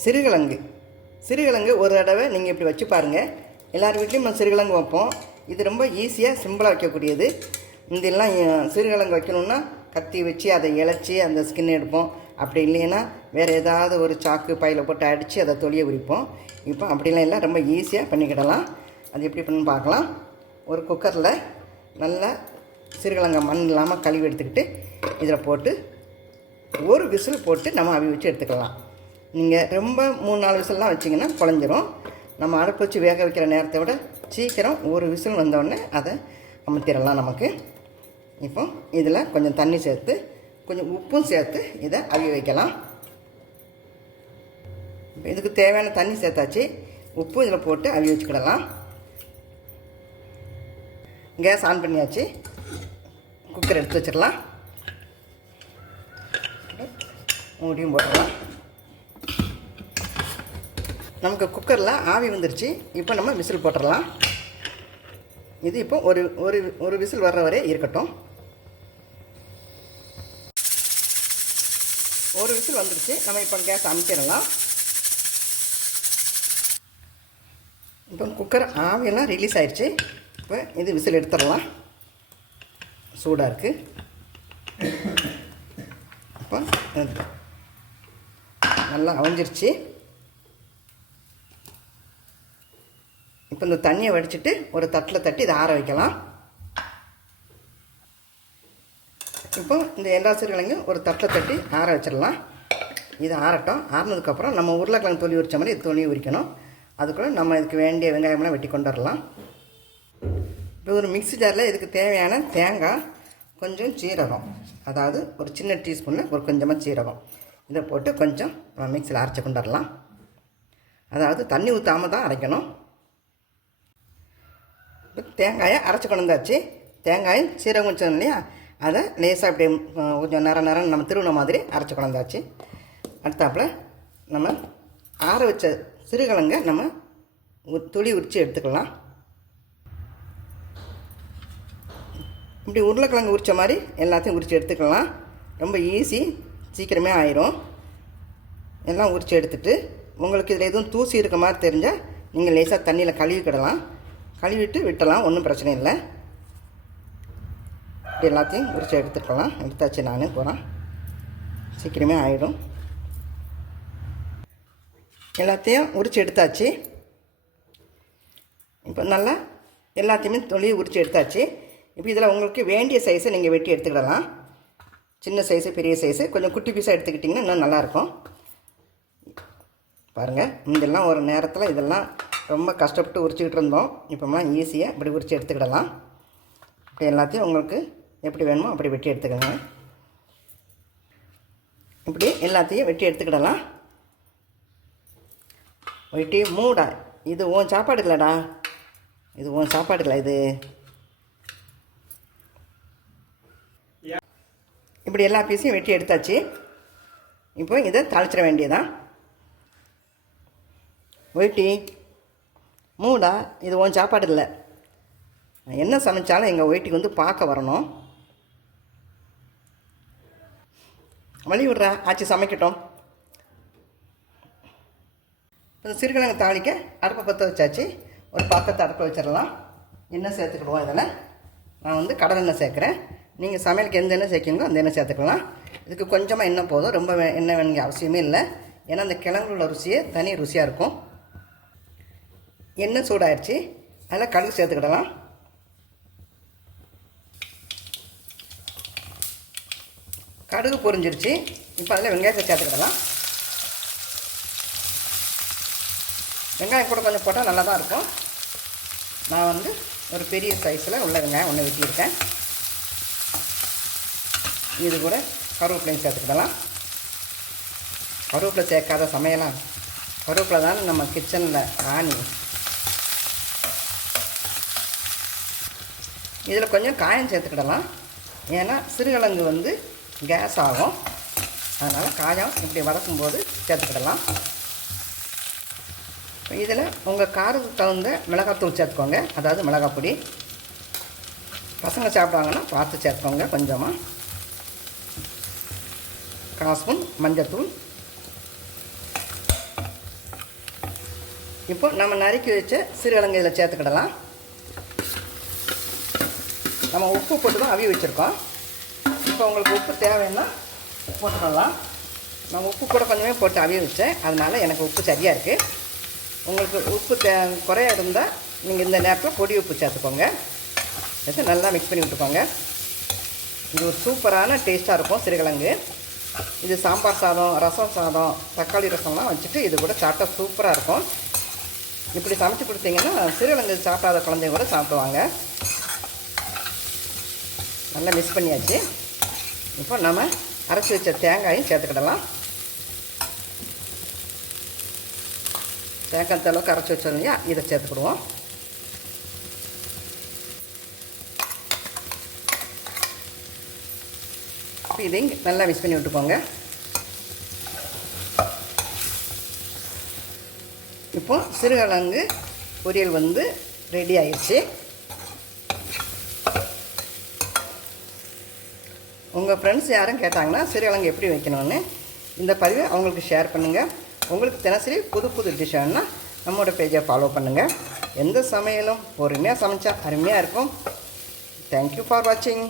சிறுகிழங்கு சிறுகிழங்கு ஒரு தடவை நீங்கள் இப்படி வச்சு பாருங்கள். எல்லார் வீட்லேயும் நம்ம சிறுகிழங்கு வைப்போம். இது ரொம்ப ஈஸியாக சிம்பிளாக வைக்கக்கூடியது. இதெல்லாம் சிறுகிழங்கு வைக்கணுன்னா கத்தி வச்சு அதை இழைச்சி அந்த ஸ்கின் எடுப்போம். அப்படி இல்லைன்னா வேறு ஏதாவது ஒரு சாக்கு பையில் போட்டு அடித்து அதை தொலியை உரிப்போம். இப்போ அப்படிலாம் எல்லாம் ரொம்ப ஈஸியாக பண்ணிக்கிடலாம். அது எப்படி பண்ணு பார்க்கலாம். ஒரு குக்கரில் நல்லா சிறுகிழங்கை மண் இல்லாமல் கழுவி எடுத்துக்கிட்டு இதில் போட்டு ஒரு விசில் போட்டு நம்ம அவி வச்சு எடுத்துக்கலாம். நீங்கள் ரொம்ப 3-4 விசில்லாம் வச்சிங்கன்னா குழஞ்சிரும். நம்ம அடுப்பு வச்சு வேக வைக்கிற நேரத்தை விட சீக்கிரம் ஒரு விசில் வந்தோடனே அதை அமுத்திடலாம். நமக்கு இப்போ இதில் கொஞ்சம் தண்ணி சேர்த்து கொஞ்சம் உப்பும் சேர்த்து இதை அவி வைக்கலாம். இப்போ இதுக்கு தேவையான தண்ணி சேர்த்தாச்சு. உப்பு இதில் போட்டு அவி வச்சுக்கிடலாம். கேஸ் ஆன் பண்ணியாச்சு. குக்கர் எடுத்து வச்சிடலாம். மூடியும் போடலாம். நமக்கு குக்கரில் ஆவி வந்துருச்சு. இப்போ நம்ம விசில் போட்டுடலாம். இது இப்போ ஒரு விசில் வர்ற வரை இருக்கட்டும். ஒரு விசில் வந்துருச்சு. நம்ம இப்போ கேஸ் அமுத்திடலாம். இப்போ குக்கர் ஆவியெல்லாம் ரிலீஸ் ஆயிடுச்சு. இப்போ இது விசில் எடுத்துடலாம். சூடாக இருக்குது. இப்போ நல்லா அவிஞ்சிருச்சு. இப்போ இந்த தண்ணியை வடிச்சிட்டு ஒரு தட்டில் தட்டி இதை ஆற வைக்கலாம். இப்போ இந்த எல்லா சிறுகிழங்கும் ஒரு தட்டில் தட்டி ஆற வச்சிடலாம். இது ஆறட்டும். ஆறினதுக்கப்புறம் நம்ம உருளைக்கிழங்கு தொலி உரித்த மாதிரி தொலி உரிக்கணும். அதுக்குள்ளே நம்ம இதுக்கு வேண்டிய வெங்காயமெல்லாம் வெட்டி கொண்டு வரலாம். இப்போ ஒரு மிக்ஸி ஜாரில் இதுக்கு தேவையான தேங்காய், கொஞ்சம் சீரகம், அதாவது ஒரு சின்ன டீஸ்பூனில் ஒரு கொஞ்சமாக சீரகம் இதை போட்டு கொஞ்சம் மிக்ஸியில் அரைச்சி கொண்டு வரலாம். அதாவது தண்ணி ஊற்றாமல் தான் அரைக்கணும். இப்போ தேங்காயை அரைச்சி கொண்டு வந்தாச்சு. தேங்காயும் சீரகம் வச்சோம் இல்லையா, அதை லேசாக அப்படியே கொஞ்சம் நேரம் நம்ம திருவின மாதிரி அரைச்சி கொண்டு வந்தாச்சு. அடுத்தாப்பில் நம்ம ஆற வச்ச சிறுகிழங்கை நம்ம துளி உரித்து எடுத்துக்கலாம். இப்படி உருளைக்கிழங்கு உரித்த மாதிரி எல்லாத்தையும் உரித்து எடுத்துக்கலாம். ரொம்ப ஈஸி, சீக்கிரமே ஆயிரும். எல்லாம் உரித்து எடுத்துட்டு உங்களுக்கு இதில் எதுவும் தூசி இருக்க மாதிரி தெரிஞ்சால் நீங்கள் லேசாக தண்ணியில் கழுவிக்கிடலாம். கழுவிட்டு விட்டலாம், ஒன்றும் பிரச்சனை இல்லை. இப்படி எல்லாத்தையும் உரித்து எடுத்துக்கலாம். எடுத்தாச்சு. நான் போகிறேன், சீக்கிரமே ஆகிடும். எல்லாத்தையும் உரித்து எடுத்தாச்சு. இப்போ நல்லா எல்லாத்தையுமே தொலி உரித்து எடுத்தாச்சு. இப்போ இதில் உங்களுக்கு வேண்டிய சைஸை நீங்கள் வெட்டி எடுத்துக்கிடலாம். சின்ன சைஸு, பெரிய சைஸு, கொஞ்சம் குட்டி பீஸாக எடுத்துக்கிட்டிங்கன்னா இன்னும் நல்லாயிருக்கும். பாருங்கள், இதெல்லாம் ஒரு நேரத்தில் இதெல்லாம் ரொம்ப கஷ்டப்பட்டு உரிச்சிக்கிட்டு இருந்தோம். இப்போலாம் ஈஸியாக இப்படி உரித்து எடுத்துக்கிடலாம். இப்போ எல்லாத்தையும் உங்களுக்கு எப்படி வேணுமோ அப்படி வெட்டி எடுத்துக்கோங்க. இப்படி எல்லாத்தையும் வெட்டி எடுத்துக்கிடலாம். வெட்டி மூடா, இது உன் சாப்பாடு இல்லைடா, இது உன் சாப்பாடு இல்லை. இது இப்படி எல்லா பீஸையும் வெட்டி எடுத்தாச்சு. இப்போ இதை தாளிச்சிட வேண்டியதான். வெட்டி மூடா, இது உன் சாப்பாடு இல்லை. என்ன சமைச்சாலும் எங்கள் ஒயிட்டிக்கு வந்து பார்க்க வரணும். வழி விட்றா, ஆச்சு சமைக்கட்டும். இப்போ சிறுகிழங்கு தாளிக்க அடுப்பை பற்ற வச்சாச்சு. ஒரு பாத்திரத்தை அடுப்பை வச்சிடலாம். எண்ணெய் சேர்த்துக்கிடுவோம். இதில் நான் வந்து கடலெண்ணெய் சேர்க்குறேன். நீங்கள் சமையலுக்கு எந்த எண்ணெய் சேர்க்கீங்களோ அந்த எண்ணெய் சேர்த்துக்கலாம். இதுக்கு கொஞ்சமாக எண்ணெய் போதும், ரொம்ப எண்ணெய் வேணுங்க அவசியமே இல்லை. ஏன்னா அந்த கிழங்குள்ள ருசியே தனி ருசியாக இருக்கும். எண்ணெய் சூடாகிடுச்சு. அதில் கடுகு சேர்த்துக்கிடலாம். கடுகு பொரிஞ்சிருச்சு. இப்போ அதில் வெங்காயத்தை சேர்த்துக்கிடலாம். வெங்காயம் கூட கொஞ்சம் போட்டால் நல்லா தான் இருக்கும். நான் வந்து ஒரு பெரிய சைஸில் உள்ள வெங்காயம் ஒன்று வெட்டியிருக்கேன். இது கூட கருவேப்பிலையும் சேர்த்துக்கிடலாம். கருவேப்பிலை சேர்க்காத சமையலாம். கருவேப்பிலை தான் நம்ம கிச்சனில் ராணி. இதில் கொஞ்சம் காயம் சேர்த்துக்கிடலாம். ஏன்னா சிறுகிழங்கு வந்து கேஸ் ஆகும். அதனால் காயம் இப்படி வதக்கும்போது சேர்த்துக்கிடலாம். இதில் உங்கள் காரத்துக்கு தகுந்த மிளகாத்தூள் சேர்த்துக்கோங்க. அதாவது மிளகாய் பொடி. பசங்க சாப்பிடுவாங்கன்னா பார்த்து சேர்த்துக்கோங்க. கொஞ்சமாக 1/4 ஸ்பூன் மஞ்சத்தூள், இப்போ நம்ம நறுக்கி வச்ச சிறுகிழங்கு இதில் சேர்த்துக்கிடலாம். நம்ம உப்பு போட்டு தான் அவிய வச்சுருக்கோம். இப்போ உங்களுக்கு உப்பு தேவைன்னா போட்டுக்கலாம். நான் உப்பு கூட கொஞ்சமே போட்டு அவிய வச்சேன், அதனால் எனக்கு உப்பு சரியாக இருக்குது. உங்களுக்கு உப்பு குறையா இருந்தால் நீங்கள் இந்த நேரத்தில் பொடி உப்பு சேர்த்துக்கோங்க. சேர்த்து நல்லா மிக்ஸ் பண்ணி விட்டுக்கோங்க. இது ஒரு சூப்பரான டேஸ்ட்டாக இருக்கும் சிறுகிழங்கு. இது சாம்பார் சாதம், ரசம் சாதம், தக்காளி ரசம்லாம் வச்சுட்டு இது கூட சாப்பிட்டா சூப்பராக இருக்கும். இப்படி சமைச்சு கொடுத்தீங்கன்னா சிறுகிழங்கு சாப்பிடாத குழந்தைங்க கூட சாப்பிடுவாங்க. நல்லா மிக்ஸ் பண்ணியாச்சு. இப்போ நம்ம அரைச்சி வச்ச தேங்காயும் சேர்த்துக்கிடலாம். தேங்காய் அளவுக்கு அரைச்சி வச்சோம் இல்லையா, இதை சேர்த்துக்கிடுவோம். இதையும் நல்லா மிக்ஸ் பண்ணி விட்டுக்கோங்க. இப்போ சிறுகிழங்கு பொரியல் வந்து ரெடி ஆயிடுச்சு. உங்கள் ஃப்ரெண்ட்ஸ் யாரும் கேட்டாங்கன்னா சிறுகிழங்கு எப்படி வைக்கணும்னு இந்த பதிவை அவங்களுக்கு ஷேர் பண்ணுங்கள். உங்களுக்கு தினசரி புது புது டிஷ் வேணுன்னா நம்மளோட பேஜை ஃபாலோ பண்ணுங்கள். எந்த சமையலும் பொறுமையாக சமைச்சா அருமையாக இருக்கும். தேங்க்யூ ஃபார் வாட்சிங்.